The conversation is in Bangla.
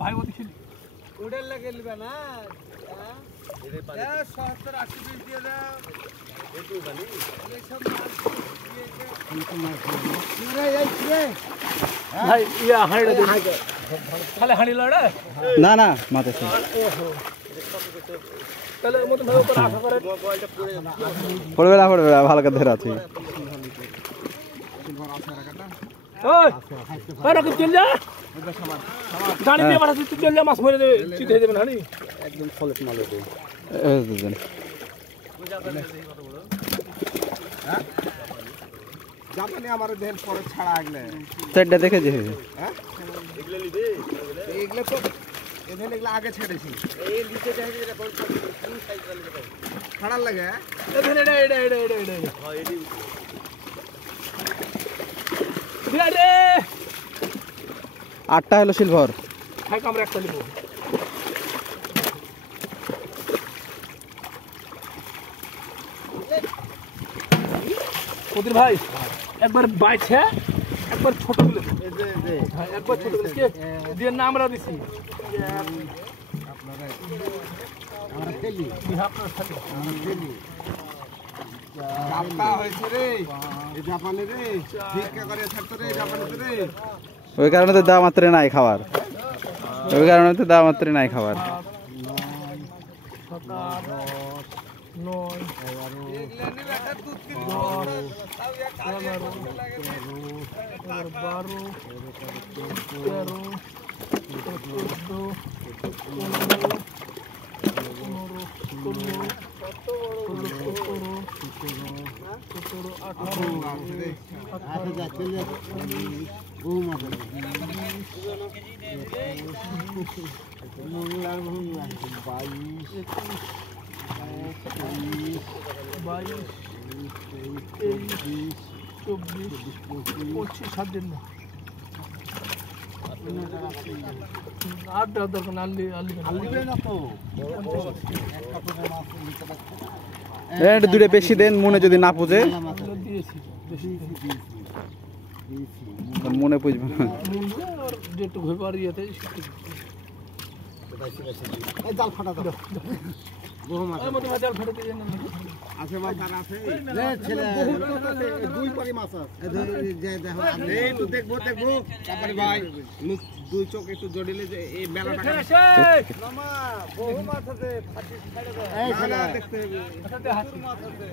ভাই ওদিকে ওডেল লাগে লিবা না এর পানি 70 80 পিস দিয়ে দাও একটু জানি এই সব মাছ দিয়ে রে এই রে ভাই ইয়া হাড়ি দে খালি হাড়ি লড়ে না না মাছ আছে তাহলে মত ভাই উপর আশা করে মোবাইলটা পড়ে যাবে পড়বে না ভালো করে ধরে আছে ওই আরে কি চল যা গাড়ি নিয়ে বাড়া তুই চল যা মাছ মেরে দে চিঠে দেবেন হানি একদম ফলেট মালে দে এই দুজন হ্যাঁ জাপানি আমার দেন পরে ছাড়া আগলে চারটা দেখেছি হ্যাঁ এগুলা লিদে এগুলা তো এখানে এগুলা আগে ছেড়েছি এই লিতে দেখে এটা কোন সাইজ वाले দেখো ছাড়া লাগে এখানে এটা হ্যাঁ এডি দিয়া রে 8টা হলো সিলভার খাই আমরা একটা নিব ওদের ভাই একবার বাইছে একবার ছোট গুলো হ্যাঁ একবার ছোট গুলো কে দিয়ে নাম আমরা দিছি আপনারা আমরা খেলি আপনার সাথে আমরা খেলি জাপটা হয়েছে রে এই জাপানি রে ভিক্ষা করে ছাড়তো রে জাপানি রে ওই কারণে তো দাম মাত্রে নাই খাবার ওই কারণে তো দাম মাত্রে নাই খাবার 9 এগুলা নিবে একটা দুধ কিলো 7 দিন না আর দরকার না আলি না তো এটা দুটো বেশি দেন মনে যদি না পুজে দিয়েছি মনে পুজবে আর যেটু ঘুরবার ইয়েতে এই জাল ফাটা দাও বহু মাছ এই মতো জাল ফাটাতে জানেন আছে মাছ আর আছে রে ছেলে দুই পারি মাছ আছে যে দেখো এই তো দেখবো তারপরে ভাই দুই চোখ একটু জড়িলে যে এই মেলাটা মামা বহু মাছ আছে ফাটি ছেড়ে দাও এই ছেলে দেখতে হবে মাছ আছে